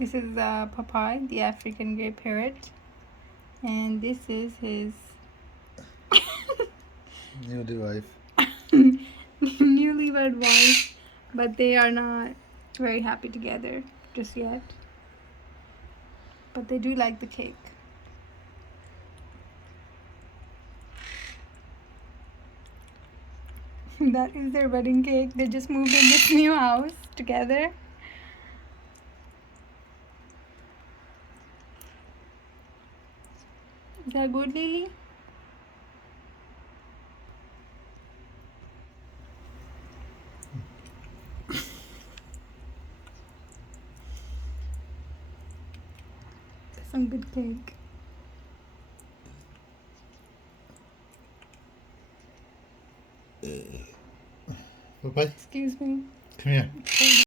This is Popeye, the African grey parrot, and this is his newlywed wife, but they are not very happy together just yet. But they do like the cake. That is their wedding cake. They just moved in this new house together. Is that good, Lily? That's some good cake. Popeye, Excuse me. come here.